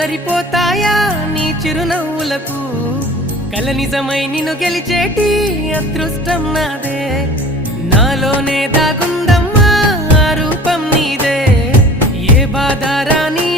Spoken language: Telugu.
సరిపోతాయా నీ చిరునవ్వులకు కల నిజమై నిన్ను గెలిచేటి అదృష్టం నాదే నాలోనే దాగుందమ్మా ఆ రూపం నీదే ఏ బాధ రాని